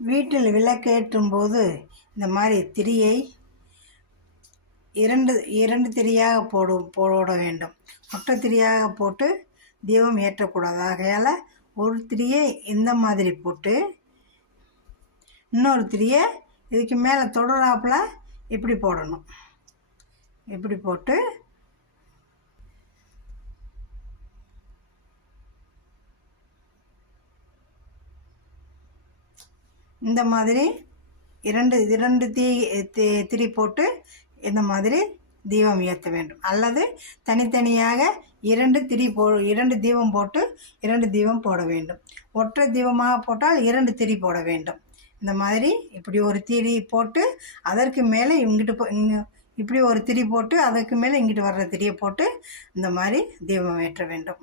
வீட்டில் விளக்கேற்றும் போது இந்த மாதிரி திரியை இரண்டு திரியாக போட வேண்டும். மொட்டை திரியாக போட்டு தீபம் ஏற்றக்கூடாது. ஆகையால் ஒரு திரியை இந்த மாதிரி போட்டு இன்னொரு திரியை இதுக்கு மேலே தொடராப்பில் இப்படி போடணும். இப்படி போட்டு இந்த மாதிரி இரண்டு திரி போட்டு இந்த மாதிரி தீபம் ஏற்ற வேண்டும். அல்லது தனித்தனியாக இரண்டு தீபம் போட்டு 2 தீபம் போட வேண்டும். ஒற்றை தீபமாக போட்டால் 2 திரி போட வேண்டும். இந்த மாதிரி இப்படி ஒரு திரி போட்டு அதற்கு மேலே இப்படி ஒரு திரி போட்டு அதற்கு மேலே இங்கிட்டு வர்ற திரியை போட்டு இந்த மாதிரி தீபம் ஏற்ற வேண்டும்.